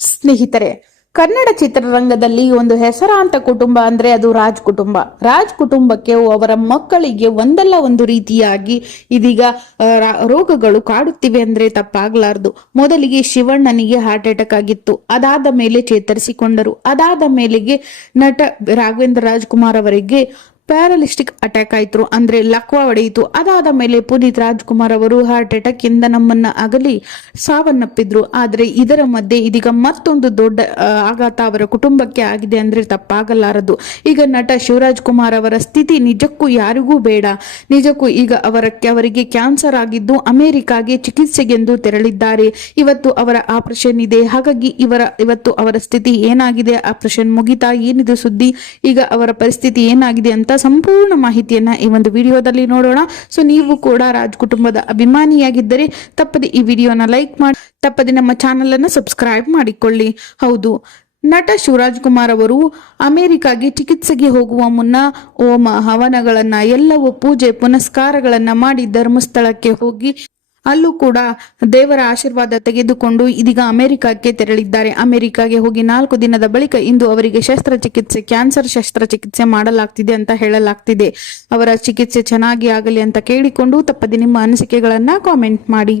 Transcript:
ಸ್ನೇಹಿತರೆ, ಕನ್ನಡ ಚಿತ್ರರಂಗದಲ್ಲಿ ಒಂದು ಹೆಸರಾಂತ ಕುಟುಂಬ ಅಂದ್ರೆ ಅದು ರಾಜ್ ಕುಟುಂಬ ರಾಜ್ ಕುಟುಂಬಕ್ಕೆ ಅವರ ಮಕ್ಕಳಿಗೆ ಒಂದಲ್ಲ ಒಂದು ರೀತಿಯಾಗಿ ಇದೀಗ ರೋಗಗಳು ಕಾಡುತ್ತಿವೆ ಅಂದ್ರೆ ತಪ್ಪಾಗ್ಲಾರ್ದು. ಮೊದಲಿಗೆ ಶಿವಣ್ಣನಿಗೆ ಹಾರ್ಟ್ ಅಟ್ಯಾಕ್ ಆಗಿತ್ತು. ಅದಾದ ಮೇಲೆ ಚೇತರಿಸಿಕೊಂಡರು. ಅದಾದ ಮೇಲೆಗೆ ನಟ ರಾಘವೇಂದ್ರ ರಾಜ್ಕುಮಾರ್ ಅವರಿಗೆ ಪ್ಯಾರಲಿಸ್ಟಿಕ್ ಅಟ್ಯಾಕ್ ಆಯಿತು ಅಂದ್ರೆ ಲಕ್ವ ಒಡೆಯಿತು. ಅದಾದ ಮೇಲೆ ಪುನೀತ್ ರಾಜ್ಕುಮಾರ್ ಅವರು ಹಾರ್ಟ್ ಅಟ್ಯಾಕ್ ಇಂದ ನಮ್ಮನ್ನ ಅಗಲಿ ಸಾವನ್ನಪ್ಪಿದ್ರು. ಆದ್ರೆ ಇದರ ಮಧ್ಯೆ ಇದೀಗ ಮತ್ತೊಂದು ದೊಡ್ಡ ಆಘಾತ ಅವರ ಕುಟುಂಬಕ್ಕೆ ಆಗಿದೆ ಅಂದ್ರೆ ತಪ್ಪಾಗಲಾರದು. ಈಗ ನಟ ಶಿವರಾಜ್ ಕುಮಾರ್ ಅವರ ಸ್ಥಿತಿ ನಿಜಕ್ಕೂ ಯಾರಿಗೂ ಬೇಡ. ನಿಜಕ್ಕೂ ಈಗ ಅವರ, ಅವರಿಗೆ ಕ್ಯಾನ್ಸರ್ ಆಗಿದ್ದು ಅಮೆರಿಕಾಗೆ ಚಿಕಿತ್ಸೆಗೆಂದು ತೆರಳಿದ್ದಾರೆ. ಇವತ್ತು ಅವರ ಆಪರೇಷನ್ ಇದೆ. ಹಾಗಾಗಿ ಇವರ, ಇವತ್ತು ಅವರ ಸ್ಥಿತಿ ಏನಾಗಿದೆ? ಆಪರೇಷನ್ ಮುಗಿತಾ ಏನಿದೆ ಸುದ್ದಿ? ಈಗ ಅವರ ಪರಿಸ್ಥಿತಿ ಏನಾಗಿದೆ ಅಂತ ಸಂಪೂರ್ಣ ಮಾಹಿತಿಯನ್ನ ಈ ಒಂದು ವಿಡಿಯೋದಲ್ಲಿ ನೋಡೋಣ. ಸೊ ನೀವು ಕೂಡ ರಾಜ್ ಕುಟುಂಬದ ಅಭಿಮಾನಿಯಾಗಿದ್ದರೆ ತಪ್ಪದೆ ಈ ವಿಡಿಯೋನ ಲೈಕ್ ಮಾಡಿ, ತಪ್ಪದೆ ನಮ್ಮ ಚಾನೆಲ್ ಅನ್ನ ಸಬ್ಸ್ಕ್ರೈಬ್ ಮಾಡಿಕೊಳ್ಳಿ. ಹೌದು, ನಟ ಶಿವರಾಜ್ ಕುಮಾರ್ ಅವರು ಅಮೆರಿಕಾಗೆ ಚಿಕಿತ್ಸೆಗೆ ಹೋಗುವ ಮುನ್ನ ಓಮ ಹವನಗಳನ್ನ ಎಲ್ಲವೂ ಪೂಜೆ ಪುನಸ್ಕಾರಗಳನ್ನ ಮಾಡಿ ಧರ್ಮಸ್ಥಳಕ್ಕೆ ಹೋಗಿ ಅಲ್ಲೂ ಕೂಡ ದೇವರ ಆಶೀರ್ವಾದ ತೆಗೆದುಕೊಂಡು ಇದೀಗ ಅಮೆರಿಕಕ್ಕೆ ತೆರಳಿದ್ದಾರೆ. ಅಮೆರಿಕಾಗೆ ಹೋಗಿ ನಾಲ್ಕು ದಿನದ ಬಳಿಕ ಇಂದು ಅವರಿಗೆ ಶಸ್ತ್ರಚಿಕಿತ್ಸೆ, ಕ್ಯಾನ್ಸರ್ ಶಸ್ತ್ರಚಿಕಿತ್ಸೆ ಮಾಡಲಾಗ್ತಿದೆ ಅಂತ ಹೇಳಲಾಗ್ತಿದೆ. ಅವರ ಚಿಕಿತ್ಸೆ ಚೆನ್ನಾಗಿ ಆಗಲಿ ಅಂತ ಕೇಳಿಕೊಂಡು ತಪ್ಪದೆ ನಿಮ್ಮ ಅನಿಸಿಕೆಗಳನ್ನ ಕಾಮೆಂಟ್ ಮಾಡಿ.